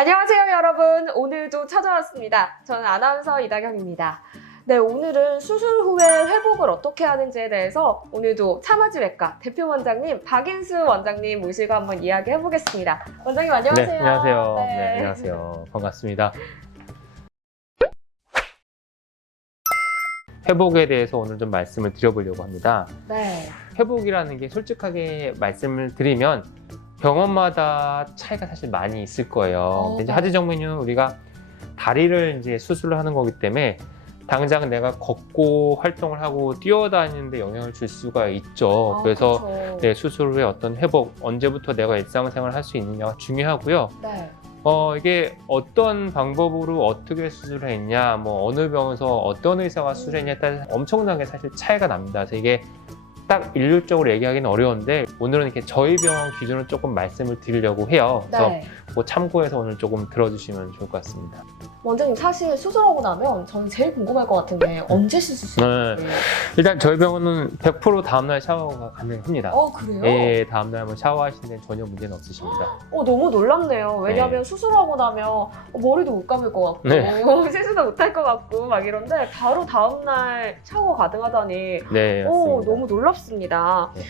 안녕하세요, 여러분. 오늘도 찾아왔습니다. 저는 아나운서 이다경입니다. 네, 오늘은 수술 후에 회복을 어떻게 하는지에 대해서 오늘도 차마지외과 대표 원장님 박인수 원장님 모시고 한번 이야기해 보겠습니다. 원장님 안녕하세요. 네, 안녕하세요. 네. 네, 안녕하세요. 반갑습니다. 회복에 대해서 오늘 좀 말씀을 드려보려고 합니다. 네. 회복이라는 게 솔직하게 말씀을 드리면 병원마다 차이가 사실 많이 있을 거예요. 이제 하지정맥류는 우리가 다리를 이제 수술을 하는 거기 때문에 당장 내가 걷고 활동을 하고 뛰어다니는데 영향을 줄 수가 있죠. 그래서 그렇죠. 네, 수술 후에 어떤 회복, 언제부터 내가 일상생활을 할 수 있느냐가 중요하고요. 네. 이게 어떤 방법으로 어떻게 수술을 했냐, 뭐 어느 병원에서 어떤 의사가 수술했냐에 따라서 엄청나게 사실 차이가 납니다. 그래서 이게 딱 일률적으로 얘기하기는 어려운데 오늘은 이렇게 저희 병원 기준으로 조금 말씀을 드리려고 해요. 그래서 네. 뭐 참고해서 오늘 조금 들어주시면 좋을 것 같습니다. 원장님 사실 수술하고 나면 저는 제일 궁금할 것 같은 게 언제 수술하세요? 일단 저희 병원은 100% 다음날 샤워가 가능합니다. 그래요? 예, 다음날 뭐 샤워하시는 데는 전혀 문제는 없으십니다. 너무 놀랍네요. 왜냐하면 네. 수술하고 나면 머리도 못 감을 것 같고 세수도 못 할 것 같고 막 이런데 바로 다음날 샤워 가능하다니 네, 맞습니다. 너무 놀랍습니다. 네.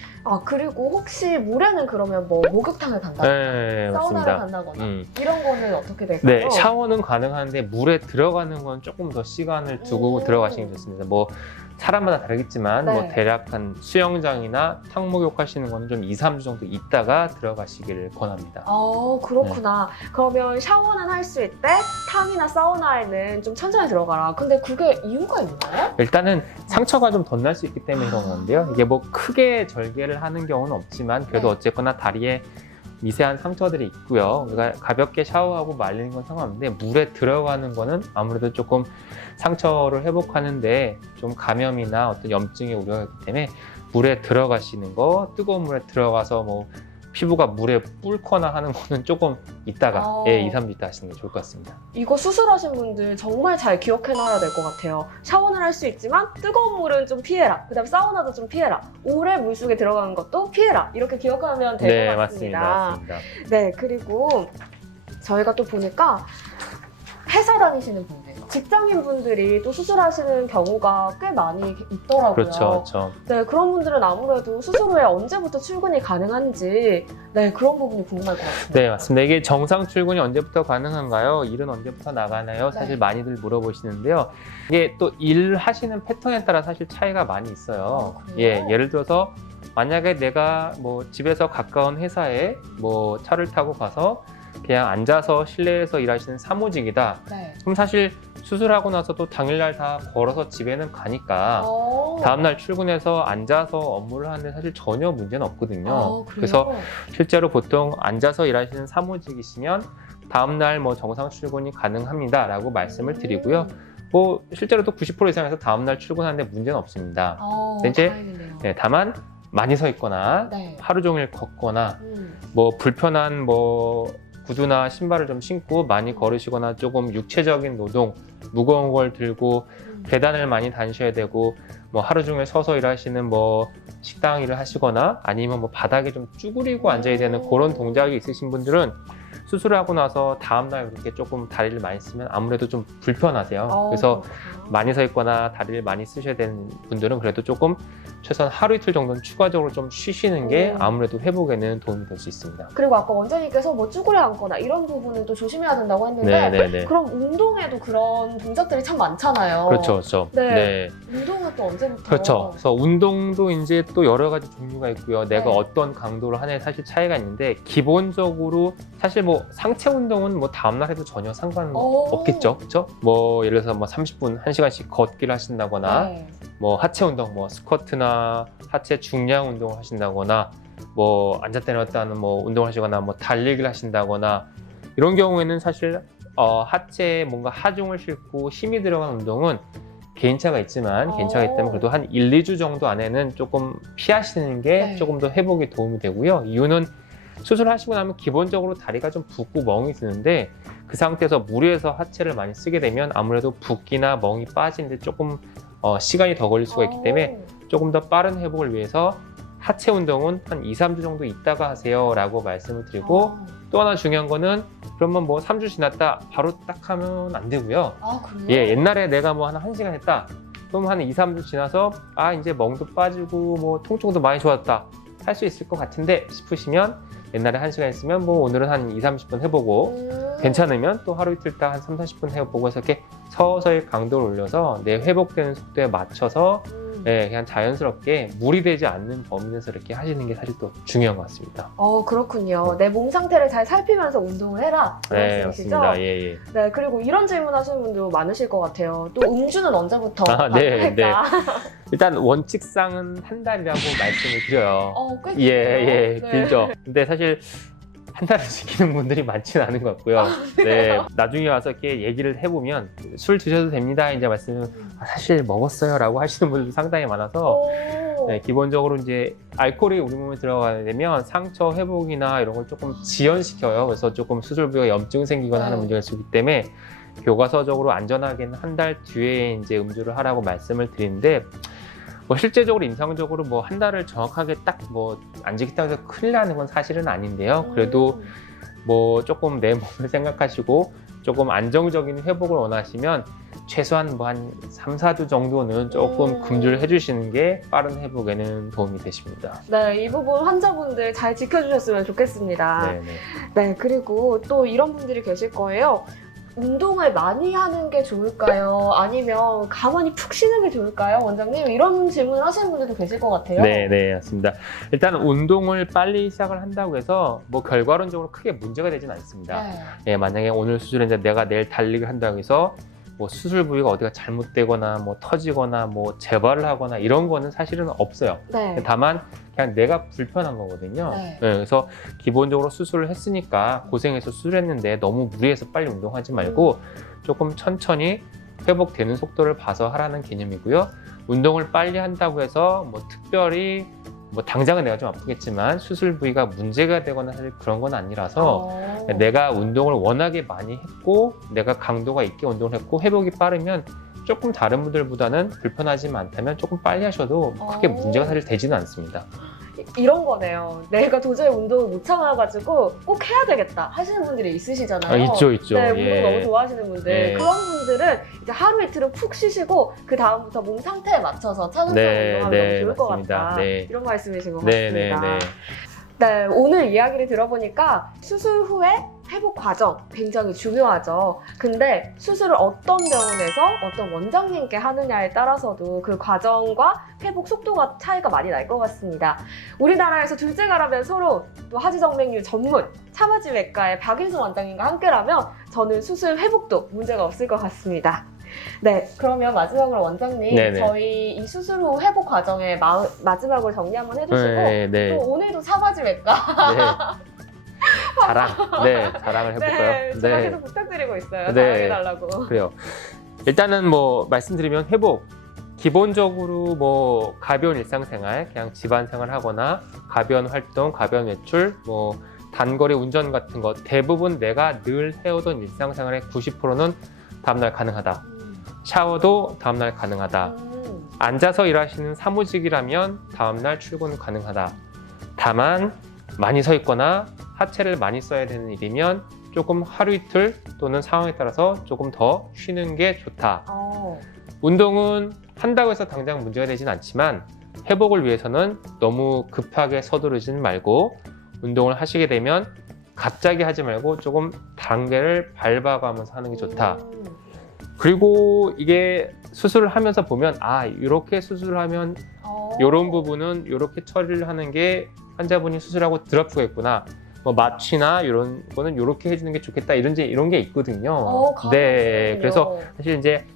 그리고 혹시 물에는 그러면 뭐 목욕탕을 간다거나 네, 사우나를 맞습니다. 간다거나 이런 거는 어떻게 될까요? 네, 샤워는 가능한데 물에 들어가는 건 조금 더 시간을 두고 들어가시는 게 좋습니다. 뭐 사람마다 다르겠지만 네. 뭐 대략 한 수영장이나 탕목욕 하시는 거는 좀 2, 3주 정도 있다가 들어가시기를 권합니다. 그렇구나. 그러면 샤워는 할 수 있대 탕이나 사우나에는 좀 천천히 들어가라. 근데 그게 이유가 있나요? 일단은 상처가 좀 덧날 수 있기 때문에 그런 건데요. 이게 뭐 크게 절개를 하는 경우는 없지만 그래도 네. 어쨌거나 다리에 미세한 상처들이 있고요. 우리가 가볍게 샤워하고 말리는 건 상관없는데 물에 들어가는 거는 아무래도 조금 상처를 회복하는데 좀 감염이나 어떤 염증의 우려가 있기 때문에 물에 들어가시는 거, 뜨거운 물에 들어가서 뭐 피부가 물에 뿔거나 하는 거는 조금 있다가 2, 3주 있다 하시는 게 좋을 것 같습니다. 이거 수술하신 분들 정말 잘 기억해놔야 될 것 같아요. 샤워는 할 수 있지만 뜨거운 물은 좀 피해라. 그다음 사우나도 좀 피해라. 오래 물속에 들어가는 것도 피해라. 이렇게 기억하면 될 것 같습니다. 맞습니다. 네, 그리고 저희가 또 보니까 회사 다니시는 분들, 직장인 분들이 또 수술하시는 경우가 꽤 많이 있더라고요. 그렇죠. 네, 그런 분들은 아무래도 수술 후에 언제부터 출근이 가능한지 그런 부분이 궁금할 것 같아요. 네, 맞습니다. 이게 정상 출근이 언제부터 가능한가요? 일은 언제부터 나가나요? 사실 많이들 물어보시는데요. 이게 또 일하시는 패턴에 따라 사실 차이가 많이 있어요. 그래요? 예를 들어서 만약에 내가 뭐 집에서 가까운 회사에 뭐 차를 타고 가서 그냥 앉아서 실내에서 일하시는 사무직이다. 네. 그럼 사실 수술하고 나서도 당일날 다 걸어서 집에는 가니까 다음날 출근해서 앉아서 업무를 하는데 사실 전혀 문제는 없거든요. 그래서 실제로 보통 앉아서 일하시는 사무직이시면 다음날 뭐 정상 출근이 가능합니다 라고 말씀을 드리고요. 뭐 실제로도 90% 이상에서 다음날 출근하는데 문제는 없습니다. 근데 이제 다행이네요. 다만 많이 서 있거나 하루 종일 걷거나 뭐 불편한 뭐 구두나 신발을 좀 신고 많이 걸으시거나 조금 육체적인 노동, 무거운 걸 들고 계단을 많이 다니셔야 되고 뭐 하루 종일 서서 일하시는 뭐 식당 일을 하시거나 아니면 뭐 바닥에 좀 쭈그리고 앉아야 되는 그런 동작이 있으신 분들은 수술하고 나서 다음날 그렇게 조금 다리를 많이 쓰면 아무래도 좀 불편하세요. 그래서 많이 서 있거나 다리를 많이 쓰셔야 되는 분들은 그래도 조금 최소한 하루 이틀 정도는 추가적으로 좀 쉬시는 게 아무래도 회복에는 도움이 될 수 있습니다. 그리고 아까 원장님께서 뭐 쭈그려 앉거나 이런 부분은 또 조심해야 된다고 했는데 그럼 운동에도 그런 동작들이 참 많잖아요. 그렇죠. 운동은 또 언제부터? 그렇죠. 그래서 운동도 이제 또 여러 가지 종류가 있고요. 내가 네. 어떤 강도로 하냐에 사실 차이가 있는데 기본적으로 사실 뭐 상체 운동은 뭐 다음날 해도 전혀 상관없겠죠. 그렇죠? 뭐 예를 들어서 뭐 30분, 1시간씩 걷기를 하신다거나 뭐 하체 운동, 뭐 스쿼트나 하체 중량 운동을 하신다거나 뭐 앉았다 내렸다 하는 뭐 운동을 하시거나 뭐 달리기를 하신다거나 이런 경우에는 사실 하체에 뭔가 하중을 싣고 힘이 들어간 운동은 개인차가 있지만 개인차가 있다면 그래도 한 1, 2주 정도 안에는 조금 피하시는 게 조금 더 회복에 도움이 되고요. 이유는 수술하시고 나면 기본적으로 다리가 좀 붓고 멍이 드는데 그 상태에서 무리해서 하체를 많이 쓰게 되면 아무래도 붓기나 멍이 빠지는데 조금 시간이 더 걸릴 수가 있기 때문에 조금 더 빠른 회복을 위해서 하체 운동은 한 2, 3주 정도 있다가 하세요 라고 말씀을 드리고 또 하나 중요한 거는 그러면 뭐 3주 지났다 바로 딱 하면 안 되고요. 그래요? 예, 옛날에 내가 뭐 한 1시간 했다. 그럼 한 2, 3주 지나서 이제 멍도 빠지고 뭐 통증도 많이 좋았다. 할 수 있을 것 같은데 싶으시면 옛날에 1시간 했으면 뭐 오늘은 한 2, 30분 해보고 괜찮으면 또 하루 이틀 딱 한 3, 40분 해보고 해서 이렇게 서서히 강도를 올려서 내 회복되는 속도에 맞춰서 그냥 자연스럽게 무리되지 않는 범위 내에서 이렇게 하시는 게 사실 또 중요한 것 같습니다. 그렇군요. 내 몸 상태를 잘 살피면서 운동을 해라. 네, 말씀이시죠? 맞습니다. 예. 네, 그리고 이런 질문 하시는 분도 많으실 것 같아요. 또 음주는 언제부터 네. 가능할까? 일단 원칙상은 한 달이라고 말씀을 드려요. 꽤 예, 길죠? 네. 길죠. 근데 사실 한 달을 지키는 분들이 많지는 않은 것 같고요. 네, 나중에 와서 이렇게 얘기를 해보면 술 드셔도 됩니다. 이제 말씀은 사실 먹었어요라고 하시는 분들도 상당히 많아서 네, 기본적으로 이제 알코올이 우리 몸에 들어가게 되면 상처 회복이나 이런 걸 조금 지연시켜요. 그래서 조금 수술 부위가 염증 생기거나 하는 문제가 있기 때문에 교과서적으로 안전하게는 한 달 뒤에 이제 음주를 하라고 말씀을 드리는데. 뭐 실제적으로 임상적으로 뭐 한 달을 정확하게 딱 뭐 안 지켰다고 해서 큰일 나는 건 사실은 아닌데요. 그래도 뭐 조금 내 몸을 생각하시고 조금 안정적인 회복을 원하시면 최소한 뭐 한 3, 4주 정도는 조금 금주를 해주시는 게 빠른 회복에는 도움이 되십니다. 네, 이 부분 환자분들 잘 지켜주셨으면 좋겠습니다. 네네. 네, 그리고 또 이런 분들이 계실 거예요. 운동을 많이 하는 게 좋을까요? 아니면 가만히 푹 쉬는 게 좋을까요? 원장님, 이런 질문을 하시는 분들도 계실 것 같아요. 네, 맞습니다. 일단 운동을 빨리 시작을 한다고 해서 뭐 결과론적으로 크게 문제가 되진 않습니다. 예, 만약에 오늘 수술했는데 내가 내일 달리기를 한다고 해서 뭐 수술 부위가 어디가 잘못되거나 뭐 터지거나 뭐 재발을 하거나 이런 거는 사실은 없어요. 네. 다만 그냥 내가 불편한 거거든요. 네. 그래서 기본적으로 수술을 했으니까 고생해서 수술했는데 너무 무리해서 빨리 운동하지 말고 조금 천천히 회복되는 속도를 봐서 하라는 개념이고요. 운동을 빨리 한다고 해서 뭐 특별히 뭐 당장은 내가 좀 아프겠지만 수술 부위가 문제가 되거나 사실 그런 건 아니라서 내가 운동을 워낙에 많이 했고 내가 강도가 있게 운동을 했고 회복이 빠르면 조금 다른 분들보다는 불편하지 않다면 조금 빨리 하셔도 크게 문제가 사실 되지는 않습니다. 이런 거네요. 내가 도저히 운동을 못 참아가지고 꼭 해야 되겠다 하시는 분들이 있으시잖아요. 있죠. 네, 예. 운동 너무 좋아하시는 분들. 예. 그런 분들은 이제 하루 이틀은 푹 쉬시고 그 다음부터 몸 상태에 맞춰서 차근차근 네, 운동하면 네, 너무 좋을 것 맞습니다. 같다. 네. 이런 말씀이신 것 네. 같습니다. 네, 오늘 이야기를 들어보니까 수술 후에 회복 과정 굉장히 중요하죠. 근데 수술을 어떤 병원에서 어떤 원장님께 하느냐에 따라서도 그 과정과 회복 속도가 차이가 많이 날 것 같습니다. 우리나라에서 둘째가라면 서로 또 하지정맥류 전문 차마지 외과의 박인수 원장님과 함께라면 저는 수술 회복도 문제가 없을 것 같습니다. 네, 그러면 마지막으로 원장님, 네네. 저희 이 수술 후 회복 과정의 마지막으로 정리 한번 해주시고 네. 또 오늘도 차마지 외과 자랑을 해볼까요? 제가 계속 부탁드리고 있어요. 네. 자랑해달라고. 그래요. 일단은 뭐 말씀드리면 회복. 기본적으로 뭐 가벼운 일상생활, 그냥 집안생활 하거나 가벼운 활동, 가벼운 외출, 뭐 단거리 운전 같은 것 대부분 내가 늘 해오던 일상생활의 90%는 다음날 가능하다. 샤워도 다음날 가능하다. 앉아서 일하시는 사무직이라면 다음날 출근 가능하다. 다만 많이 서 있거나 하체를 많이 써야 되는 일이면 조금 하루 이틀 또는 상황에 따라서 조금 더 쉬는 게 좋다. 운동은 한다고 해서 당장 문제가 되진 않지만 회복을 위해서는 너무 급하게 서두르지는 말고 운동을 하시게 되면 갑자기 하지 말고 조금 단계를 밟아가면서 하는 게 좋다. 그리고 이게 수술을 하면서 보면 이렇게 수술을 하면 이런 부분은 이렇게 처리를 하는 게 환자분이 수술하고 덜 아프겠구나. 뭐 마취나 이런 거는 이렇게 해주는 게 좋겠다. 이런 게 있거든요. 네, 그래서 사실 이제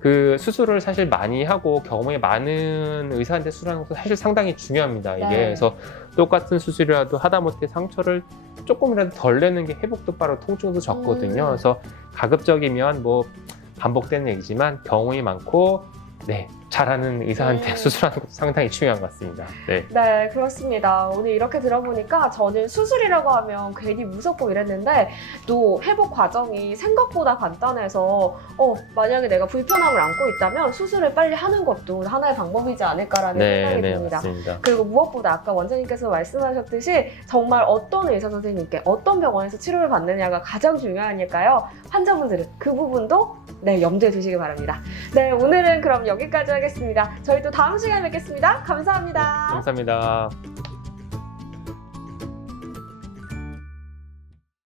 그 수술을 사실 많이 하고 경험이 많은 의사한테 수술하는 것도 사실 상당히 중요합니다. 이게 그래서 똑같은 수술이라도 하다못해 상처를 조금이라도 덜 내는 게 회복도 빠르고 통증도 적거든요. 그래서 가급적이면 뭐 반복되는 얘기지만 경험이 많고 잘하는 의사한테 수술하는 것도 상당히 중요한 것 같습니다. 네. 네, 그렇습니다. 오늘 이렇게 들어보니까 저는 수술이라고 하면 괜히 무섭고 이랬는데 또 회복 과정이 생각보다 간단해서 만약에 내가 불편함을 안고 있다면 수술을 빨리 하는 것도 하나의 방법이지 않을까라는 생각이 듭니다. 맞습니다. 그리고 무엇보다 아까 원장님께서 말씀하셨듯이 정말 어떤 의사 선생님께 어떤 병원에서 치료를 받느냐가 가장 중요하니까요. 환자분들은 그 부분도 염두에 두시기 바랍니다. 네, 오늘은 그럼 여기까지 하겠습니다. 저희 또 다음 시간에 뵙겠습니다. 감사합니다. 감사합니다.